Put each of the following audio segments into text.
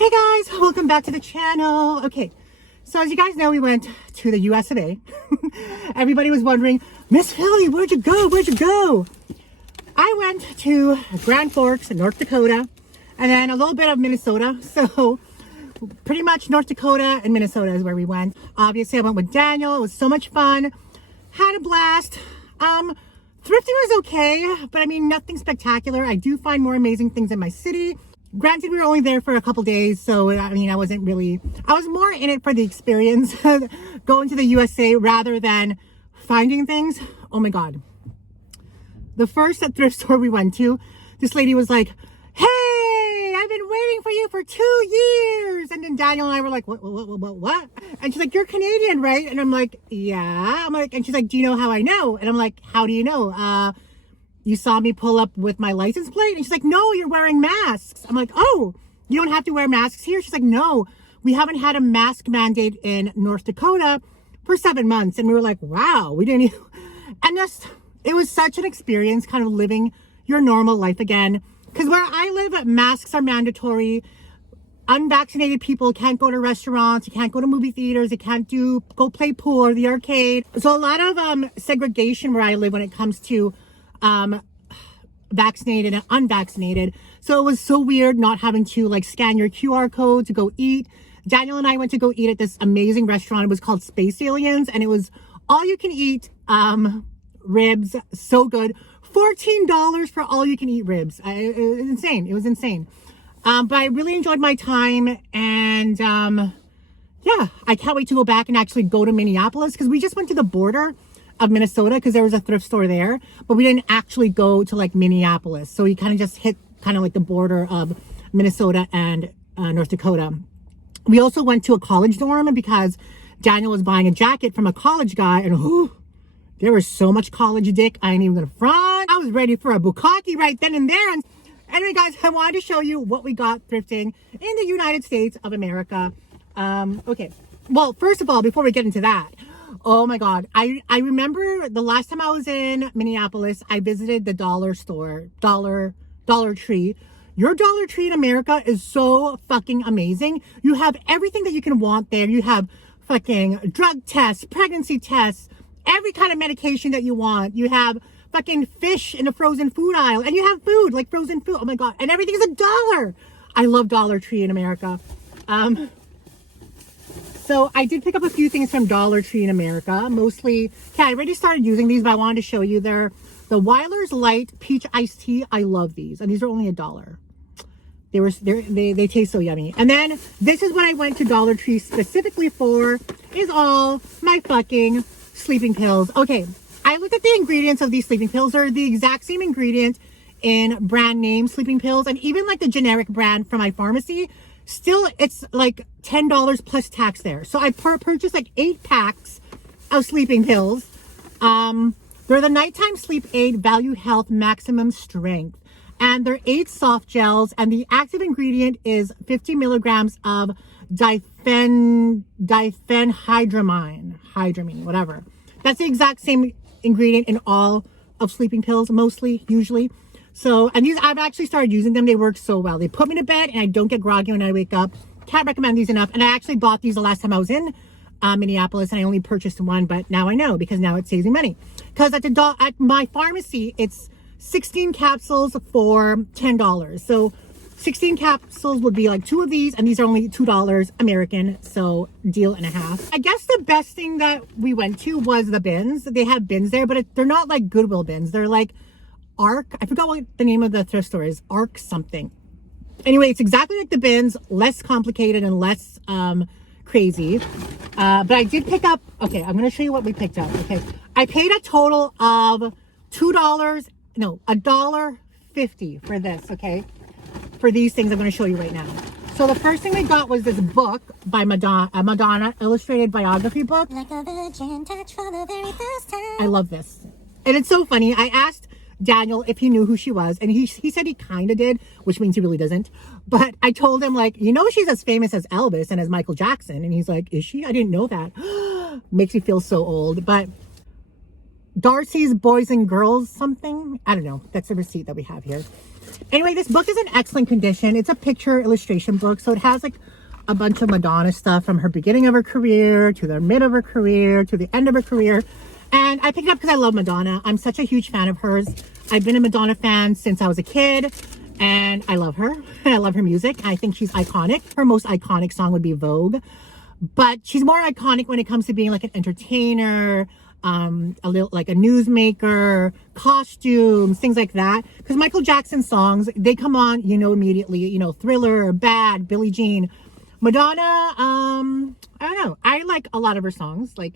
Hey guys, welcome back to the channel. Okay, so as you guys know, we went to the US of A. Everybody was wondering, Msfili, where'd you go? Where'd you go? I went to Grand Forks in North Dakota and then a little bit of Minnesota. So pretty much North Dakota and Minnesota is where we went. Obviously, I went with Daniel. It was so much fun. Had a blast. Thrifting was okay, but I mean, nothing spectacular. I do find more amazing things in my city. Granted, we were only there for a couple days, so I mean, I was more in it for the experience, going to the USA rather than finding things. Oh my God. The first thrift store we went to, this lady was like, hey, I've been waiting for you for 2 years. And then Daniel and I were like, what? And she's like, you're Canadian, right? And I'm like, yeah. I'm like, and she's like, do you know how I know? And I'm like, how do you know? You saw me pull up with my license plate? And she's like, no, you're wearing masks. I'm like, oh, you don't have to wear masks here? She's like, no, we haven't had a mask mandate in North Dakota for 7 months. And we were like, wow, we didn't even... And just, it was such an experience kind of living your normal life again. Because where I live, masks are mandatory. Unvaccinated people can't go to restaurants, you can't go to movie theaters, you can't go play pool or the arcade. So a lot of segregation where I live when it comes to vaccinated and unvaccinated. So it was so weird not having to like scan your QR code to go eat. Daniel and I went to go eat at this amazing restaurant. It was called Space Aliens, and it was all you can eat ribs. So good. $14 for all you can eat ribs. It was insane. It was insane. But I really enjoyed my time, and yeah, I can't wait to go back and actually go to Minneapolis, because we just went to the border of Minnesota because there was a thrift store there, but we didn't actually go to like Minneapolis. So we kind of just hit kind of like the border of Minnesota and North Dakota. We also went to a college dorm because Daniel was buying a jacket from a college guy, and there was so much college dick. I ain't even gonna front. I was ready for a bukkake right then and there. And anyway, guys, I wanted to show you what we got thrifting in the United States of America. Okay, well, first of all, before we get into that, oh my God, I remember the last time I was in Minneapolis, I visited the dollar store, Dollar Tree. Your Dollar Tree in America is so fucking amazing. You have everything that you can want there. You have fucking drug tests, pregnancy tests, every kind of medication that you want. You have fucking fish in the frozen food aisle, and you have food, like frozen food. Oh my God. And everything is $1. I love Dollar Tree in America. So I did pick up a few things from Dollar Tree in America, mostly, okay, I already started using these, but I wanted to show you. They're the Weiler's Light Peach Iced Tea. I love these, and these are only $1. They taste so yummy. And then this is what I went to Dollar Tree specifically for, is all my fucking sleeping pills. Okay, I looked at the ingredients of these sleeping pills. They're the exact same ingredient in brand name sleeping pills, and even like the generic brand from my pharmacy. Still, it's like $10 plus tax there. So I purchased like 8 packs of sleeping pills. They're the Nighttime Sleep Aid Value Health Maximum Strength. And they're 8 soft gels. And the active ingredient is 50 milligrams of diphenhydramine, whatever. That's the exact same ingredient in all of sleeping pills, mostly, usually. So, and these, I've actually started using them. They work so well. They put me to bed and I don't get groggy when I wake up. Can't recommend these enough. And I actually bought these the last time I was in Minneapolis, and I only purchased one, but now I know, because now it saves me money. Because at my pharmacy, it's 16 capsules for $10. So 16 capsules would be like 2 of these, and these are only $2 American. So deal and a half. I guess the best thing that we went to was the bins. They have bins there, but they're not like Goodwill bins. They're like Arc. I forgot what the name of the thrift store is. Arc something. Anyway, it's exactly like the bins, less complicated and less crazy. But I did pick up, okay, I'm going to show you what we picked up. Okay, I paid a total of $1.50 for this, okay? For these things I'm going to show you right now. So the first thing we got was this book by Madonna illustrated biography book. Like a virgin touch for the very first time. I love this. And it's so funny. I asked Daniel if he knew who she was, and he said he kind of did, which means he really doesn't. But I told him, like, you know, she's as famous as Elvis and as Michael Jackson. And he's like, is she? I didn't know that. Makes me feel so old. But Darcy's Boys and Girls something. I don't know. That's the receipt that we have here. Anyway, this book is in excellent condition. It's a picture illustration book. So it has like a bunch of Madonna stuff from her beginning of her career to the mid of her career to the end of her career. And I picked it up because I love Madonna. I'm such a huge fan of hers. I've been a Madonna fan since I was a kid. And I love her. I love her music. I think she's iconic. Her most iconic song would be Vogue. But she's more iconic when it comes to being like an entertainer, a little like a newsmaker, costumes, things like that. Because Michael Jackson songs, they come on, you know, immediately, you know, Thriller, Bad, Billie Jean. Madonna, I don't know. I like a lot of her songs. Like,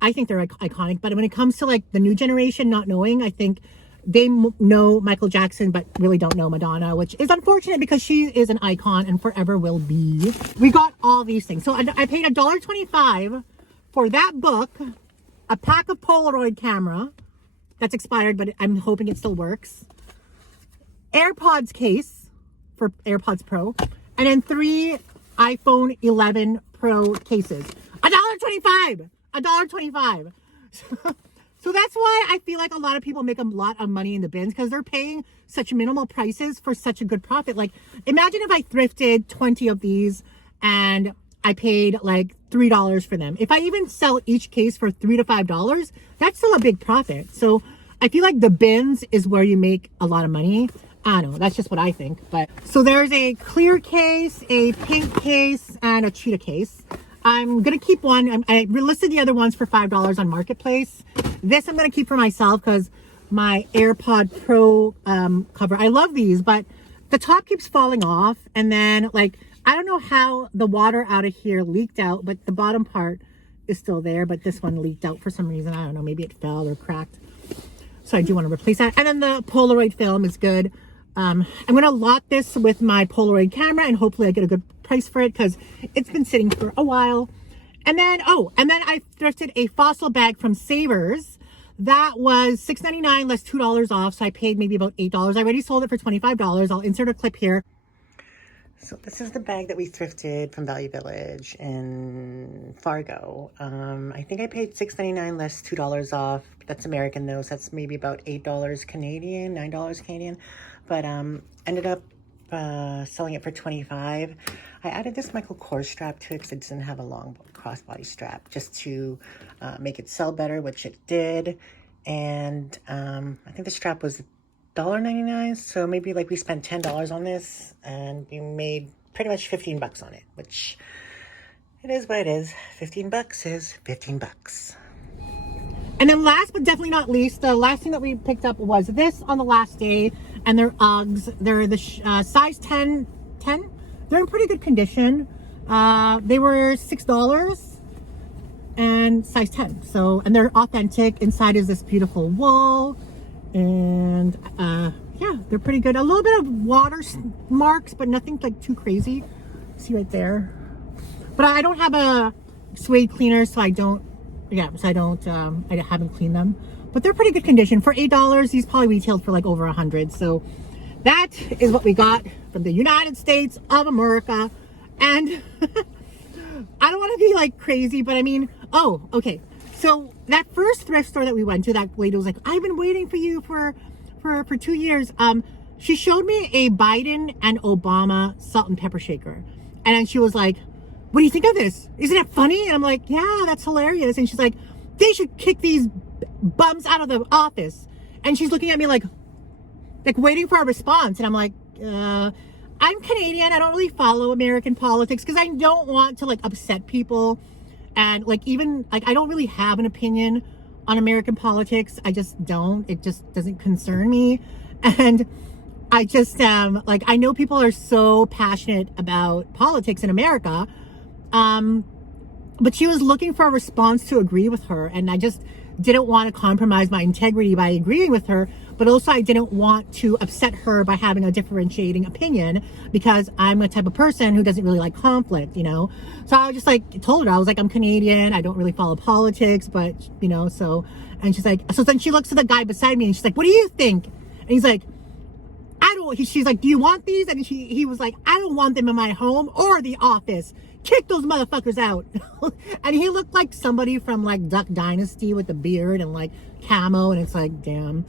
I think they're iconic. But when it comes to like the new generation not knowing, I think they know Michael Jackson, but really don't know Madonna, which is unfortunate because she is an icon and forever will be. We got all these things. So I paid $1.25 for that book, a pack of Polaroid camera that's expired, but I'm hoping it still works. AirPods case for AirPods Pro, and then 3 iPhone 11 Pro cases. $1.25. $1.25. So that's why I feel like a lot of people make a lot of money in the bins, because they're paying such minimal prices for such a good profit. Like, imagine if I thrifted 20 of these and I paid like $3 for them. If I even sell each case for $3 to $5, that's still a big profit. So I feel like the bins is where you make a lot of money. I don't know, that's just what I think. But so there's a clear case, a pink case, and a cheetah case. I'm gonna keep one. I listed the other ones for $5 on Marketplace. This I'm gonna keep for myself because my AirPod Pro cover. I love these, but the top keeps falling off, and then like I don't know how the water out of here leaked out, but the bottom part is still there. But this one leaked out for some reason. I don't know. Maybe it fell or cracked. So I do want to replace that. And then the Polaroid film is good. I'm gonna lot this with my Polaroid camera, and hopefully I get a good price for it because it's been sitting for a while. And then I thrifted a fossil bag from Savers. That was $6.99 less $2 off, so I paid maybe about $8. I already sold it for $25. I'll insert a clip here. So this is the bag that we thrifted from Value Village in Fargo. I think I paid $6.99 less $2 off. That's American though, so that's maybe about $8 Canadian, $9 Canadian. But ended up selling it for $25. I added this Michael Kors strap to it because it doesn't have a long crossbody strap, just to make it sell better, which it did. And I think the strap was $1.99, so maybe like we spent $10 on this and we made pretty much 15 bucks on it, which it is what it is. 15 bucks is 15 bucks. And then last but definitely not least, the last thing that we picked up was this on the last day, and they're Uggs. They're the size 10. They're in pretty good condition. They were $6 and size 10. So, and they're authentic. Inside is this beautiful wool. And yeah, they're pretty good. A little bit of water marks, but nothing like too crazy. See right there. But I don't have a suede cleaner, so I haven't cleaned them. But they're pretty good condition. For $8, these probably retailed for like over 100. So that is what we got from the United States of America. And I don't want to be like crazy, but I mean, oh, okay. So that first thrift store that we went to, that lady was like, I've been waiting for you for 2 years. She showed me a Biden and Obama salt and pepper shaker. And then she was like, what do you think of this? Isn't it funny? And I'm like, yeah, that's hilarious. And she's like, they should kick these bums out of the office. And she's looking at me like waiting for a response. And I'm like, I'm Canadian. I don't really follow American politics because I don't want to like upset people. And like, even like, I don't really have an opinion on American politics. I just don't. It just doesn't concern me. And I just like, I know people are so passionate about politics in America. But she was looking for a response to agree with her. And I just didn't want to compromise my integrity by agreeing with her. But also I didn't want to upset her by having a differentiating opinion, because I'm a type of person who doesn't really like conflict, you know? So I just like told her, I was like, I'm Canadian. I don't really follow politics, but you know, so, and she's like, so then she looks at the guy beside me and she's like, what do you think? And he's like, I don't she's like, do you want these? And he was like, I don't want them in my home or the office. Kick those motherfuckers out. And he looked like somebody from like Duck Dynasty with the beard and like camo, and it's like, damn.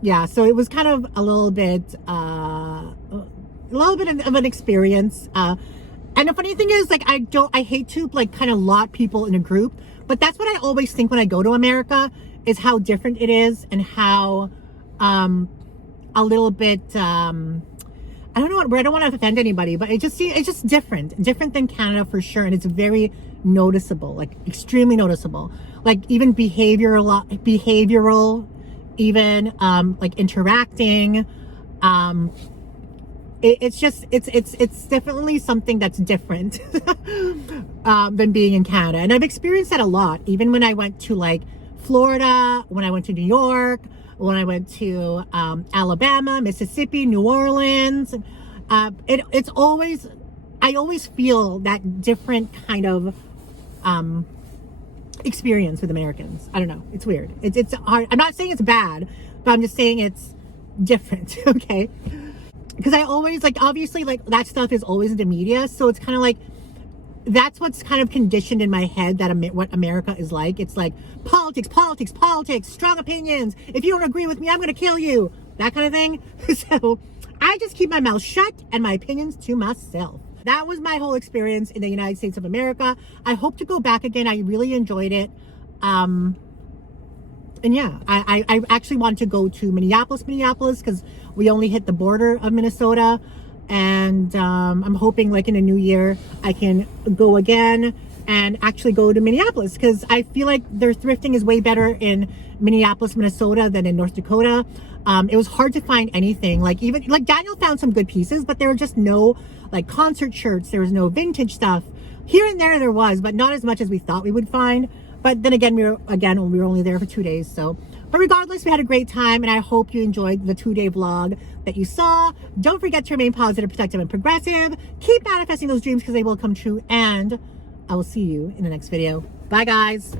Yeah, so it was kind of a little bit of an experience. And the funny thing is, like, I hate to like kind of lot people in a group, but that's what I always think when I go to America, is how different it is, and how a little bit I don't know what, I don't want to offend anybody, but it's just different than Canada for sure. And it's very noticeable, like extremely noticeable, like even behavioral, even like interacting. It's definitely something that's different than being in Canada. And I've experienced that a lot, even when I went to like Florida, when I went to New York, when I went to Alabama, Mississippi, New Orleans. It's always, I always feel that different kind of experience with Americans. I don't know, it's weird. It's hard. I'm not saying it's bad, but I'm just saying it's different. Okay, because I always, like, obviously, like, that stuff is always in the media, so it's kind of like, that's what's kind of conditioned in my head, that what America is like. It's like politics, strong opinions. If you don't agree with me, I'm going to kill you. That kind of thing. So I just keep my mouth shut and my opinions to myself. That was my whole experience in the United States of America. I hope to go back again. I really enjoyed it. And yeah, I actually want to go to Minneapolis, because we only hit the border of Minnesota. And I'm hoping, like, in the new year, I can go again and actually go to Minneapolis, because I feel like their thrifting is way better in Minneapolis, Minnesota than in North Dakota. It was hard to find anything. Like, even like Daniel found some good pieces, but there were just no like concert shirts. There was no vintage stuff. Here and there was, but not as much as we thought we would find. But then again, we were only there for 2 days. So, but regardless, we had a great time, and I hope you enjoyed the 2-day vlog that you saw. Don't forget to remain positive, protective, and progressive. Keep manifesting those dreams, because they will come true. And I will see you in the next video. Bye, guys.